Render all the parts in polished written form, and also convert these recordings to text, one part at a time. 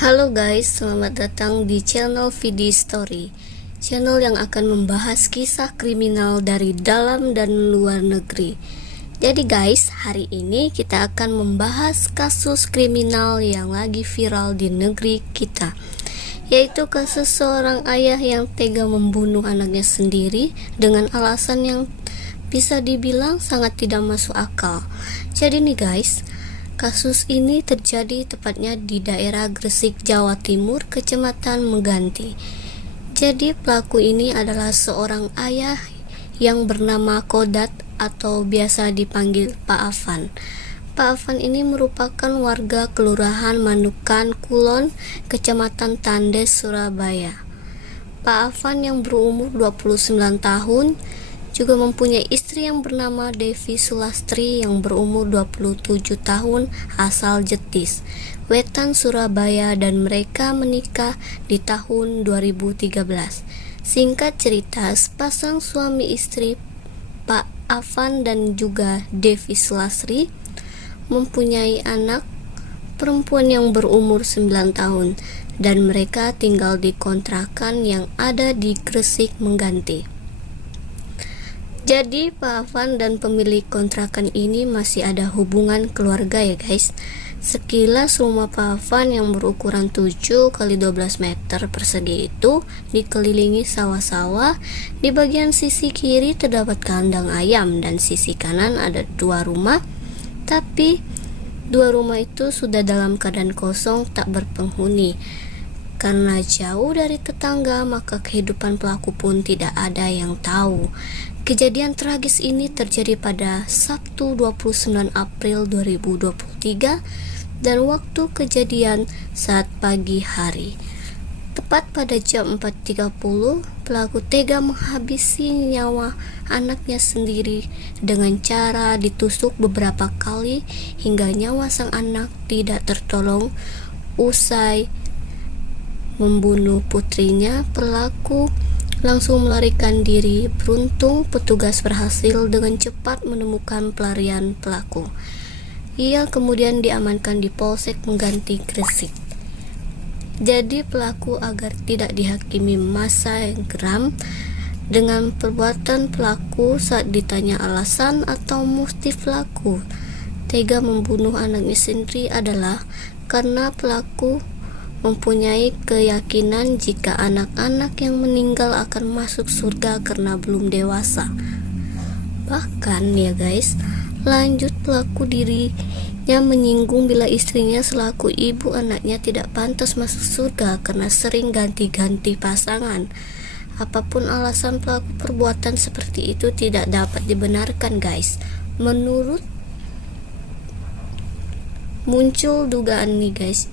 Halo guys, selamat datang di channel Vidi Story, channel yang akan membahas kisah kriminal dari dalam dan luar negeri. Jadi guys, hari ini kita akan membahas kasus kriminal yang lagi viral di negeri kita, yaitu kasus seorang ayah yang tega membunuh anaknya sendiri dengan alasan yang bisa dibilang sangat tidak masuk akal. Jadi nih guys, kasus ini terjadi tepatnya di daerah Gresik, Jawa Timur, Kecamatan Meganti. Jadi pelaku ini adalah seorang ayah yang bernama Kodat atau biasa dipanggil Pak Afan. Pak Afan ini merupakan warga Kelurahan Manukan Kulon, Kecamatan Tandes, Surabaya. Pak Afan yang berumur 29 tahun juga mempunyai istri yang bernama Devi Sulastri yang berumur 27 tahun asal Jetis, Wetan, Surabaya, dan mereka menikah di tahun 2013. Singkat cerita, sepasang suami istri Pak Afan dan juga Devi Sulastri mempunyai anak perempuan yang berumur 9 tahun dan mereka tinggal di kontrakan yang ada di Gresik Meganti. Jadi Pak Afan dan pemilik kontrakan ini masih ada hubungan keluarga ya guys. Sekilas rumah Pak Afan yang berukuran 7 kali 12 meter persegi itu dikelilingi sawah-sawah. Di bagian sisi kiri terdapat kandang ayam dan sisi kanan ada 2 rumah. Tapi 2 rumah itu sudah dalam keadaan kosong, tak berpenghuni. Karena jauh dari tetangga, maka kehidupan pelaku pun tidak ada yang tahu. Kejadian tragis ini terjadi pada Sabtu 29 April 2023 dan waktu kejadian saat pagi hari. Tepat pada jam 4.30, pelaku tega menghabisi nyawa anaknya sendiri dengan cara ditusuk beberapa kali hingga nyawa sang anak tidak tertolong. Usai membunuh putrinya, pelaku langsung melarikan diri. Beruntung petugas berhasil dengan cepat menemukan pelarian pelaku. Ia kemudian diamankan di Polsek Meganti, Gresik. Jadi pelaku agar tidak dihakimi massa yang geram dengan perbuatan pelaku saat ditanya alasan atau motif pelaku tega membunuh anaknya sendiri adalah karena pelaku mempunyai keyakinan jika anak-anak yang meninggal akan masuk surga karena belum dewasa. Bahkan ya guys, lanjut pelaku dirinya menyinggung bila istrinya selaku ibu anaknya tidak pantas masuk surga karena sering ganti-ganti pasangan. Apapun alasan pelaku perbuatan seperti itu tidak dapat dibenarkan guys. Muncul dugaan nih guys,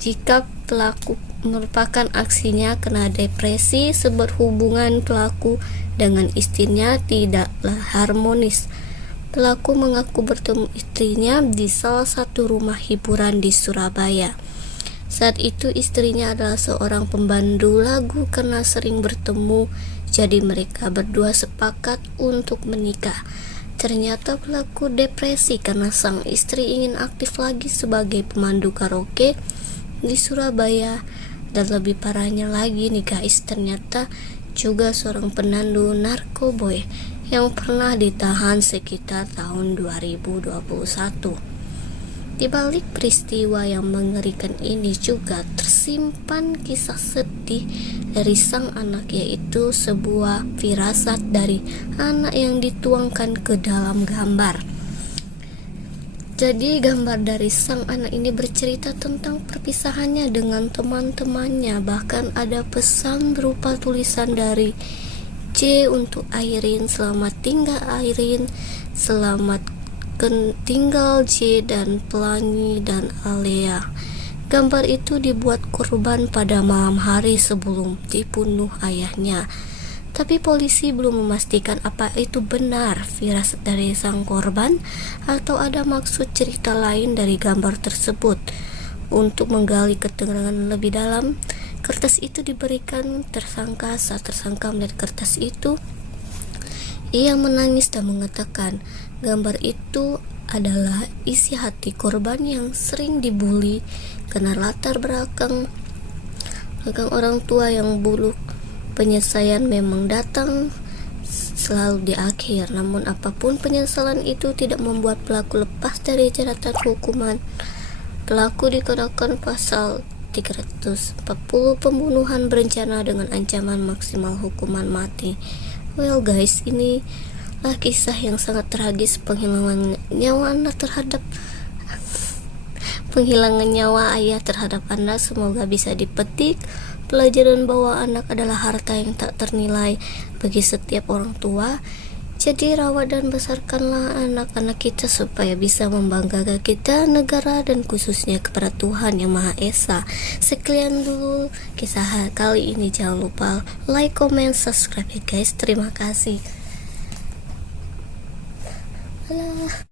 jika pelaku merupakan aksinya karena depresi sebab hubungan pelaku dengan istrinya tidaklah harmonis. Pelaku mengaku bertemu istrinya di salah satu rumah hiburan di Surabaya. Saat itu istrinya adalah seorang pemandu lagu karena sering bertemu, jadi mereka berdua sepakat untuk menikah. Ternyata pelaku depresi karena sang istri ingin aktif lagi sebagai pemandu karaoke di Surabaya, dan lebih parahnya lagi nih guys, ternyata juga seorang penandu narkoboy yang pernah ditahan sekitar tahun 2021. Di balik peristiwa yang mengerikan ini juga tersimpan kisah sedih dari sang anak, yaitu sebuah firasat dari anak yang dituangkan ke dalam gambar. Jadi gambar dari sang anak ini bercerita tentang perpisahannya dengan teman-temannya. Bahkan ada pesan berupa tulisan dari C untuk Airin, selamat tinggal Airin, selamat tinggal C, dan Pelangi dan Alea. Gambar itu dibuat korban pada malam hari sebelum dibunuh ayahnya. Tapi polisi belum memastikan apa itu benar firasat dari sang korban atau ada maksud cerita lain dari gambar tersebut. Untuk menggali keterangan lebih dalam, kertas itu diberikan tersangka. Saat tersangka melihat kertas itu, ia menangis dan mengatakan gambar itu adalah isi hati korban yang sering dibully karena latar belakang orang tua yang buruk. Penyelesaian memang datang selalu di akhir, namun apapun penyesalan itu tidak membuat pelaku lepas dari jeratan hukuman. Pelaku dikenakan pasal 340 pembunuhan berencana dengan ancaman maksimal hukuman mati. Well guys, ini kisah yang sangat tragis, penghilangan nyawa ayah terhadap anak. Semoga bisa dipetik pelajaran bahwa anak adalah harta yang tak ternilai bagi setiap orang tua. Jadi rawat dan besarkanlah anak-anak kita supaya bisa membanggakan kita, negara, dan khususnya kepada Tuhan Yang Maha Esa. Sekian dulu kisah kali ini. Jangan lupa like, comment, subscribe ya guys. Terima kasih.